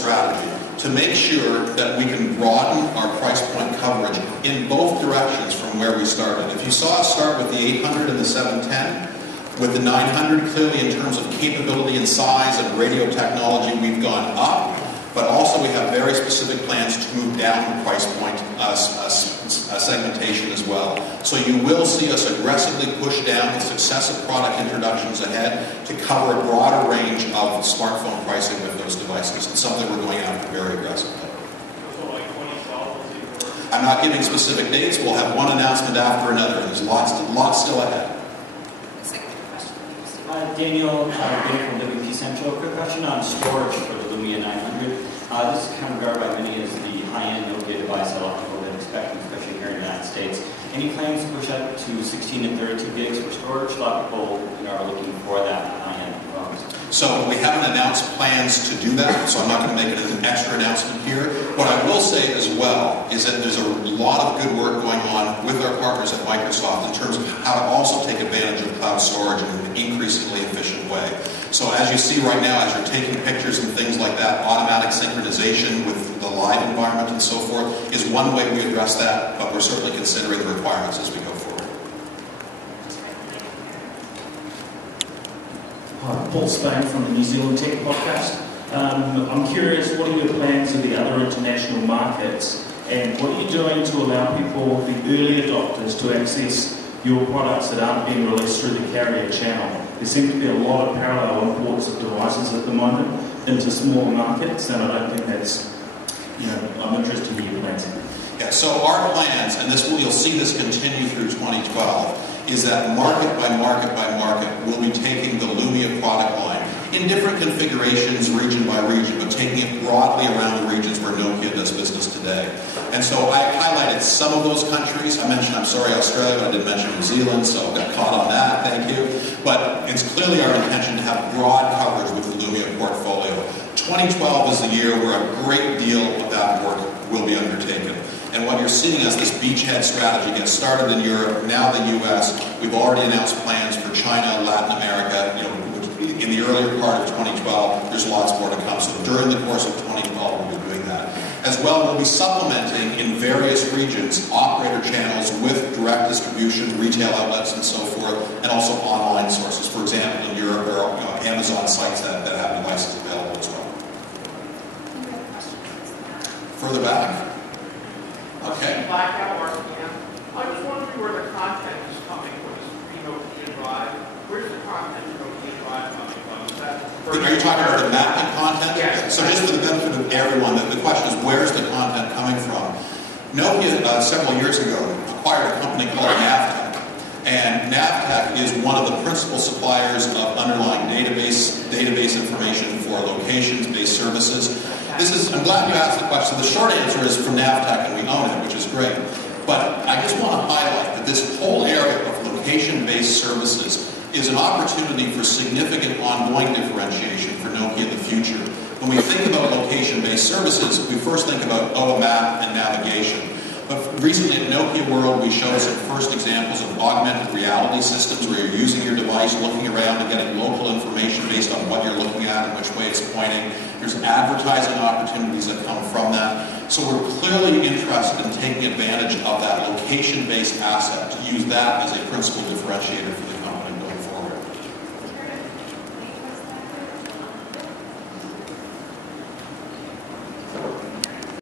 strategy to make sure that we can broaden our price point coverage in both directions from where we started. If you saw us start with the 800 and the 710, with the 900, clearly in terms of capability and size and radio technology, we've gone up, but also we have very specific plans to move down the price point segmentation as well. So you will see us aggressively push down the successive product introductions ahead to cover a broader range of smartphone pricing with those devices. It's something we're going after very aggressively. I'm not giving specific dates. We'll have one announcement after another. There's lots still ahead. Daniel from WP Central. Quick question on storage for the Lumia 900. This is kind of regarded by many as the high-end Nokia device a lot of people have been expecting, especially here in the United States. Any plans to push up to 16 and 32 gigs for storage? A lot of people are looking for that high-end phones. So we haven't announced plans to do that, so I'm not going to make it as an extra announcement here. What I will say as well is that there's a lot of good work going on with our partners at Microsoft in terms of how to also take advantage of cloud storage in an increasingly efficient way. So as you see right now, as you're taking pictures and things like that, automatic synchronization with the live environment and so forth is one way we address that, but we're certainly considering the requirements as we go forward. Hi, Paul Spain from the New Zealand Tech Podcast. I'm curious, what are your plans in the other international markets, and what are you doing to allow people, the early adopters, to access your products that aren't being released through the carrier channel? There seem to be a lot of parallel imports of devices at the moment into smaller markets, and I don't think that's, I'm interested in your plans. Yeah, so our plans, and you'll see this continue through 2012, is that market by market by market, we'll be taking the Lumia product line in different configurations, region by region, but taking it broadly around the regions where Nokia does business today. And so I highlighted some of those countries. I mentioned, Australia, but I didn't mention New Zealand, so I got caught on that, thank you. But it's clearly our intention to have broad coverage with the Lumia portfolio. 2012 is the year where a great deal of that work will be undertaken. And what you're seeing as this beachhead strategy gets started in Europe, now the US, we've already announced plans for China, Latin America, in the earlier part of 2012, there's lots more to come. So during the course of 2012, we'll be doing that. As well, we'll be supplementing in various regions operator channels with direct distribution, retail outlets, and so forth, and also online sources. For example, in Europe, there are Amazon sites that have devices available as well. Further back. Okay. Blackout RPM. I was wondering where the content is coming from. This Nokia Drive. Where's the content of Nokia Drive coming from? Are you talking about the mapping content? Yes. So just for the benefit of everyone, the question is, where's the content coming from? Nokia, several years ago, acquired a company called Navtech. And Navtech is one of the principal suppliers of underlying database information for locations-based services. I'm glad you asked the question. The short answer is from Navtech, and we own it, which is great. But I just want to highlight that this whole area of location-based services is an opportunity for significant ongoing differentiation for Nokia in the future. When we think about location-based services, we first think about OMAP and navigation. But recently at Nokia World, we showed some first examples of augmented reality systems where you're using your device, looking around and getting local information based on what you're looking at and which way it's pointing. There's advertising opportunities that come from that. So we're clearly interested in taking advantage of that location-based asset to use that as a principal differentiator for the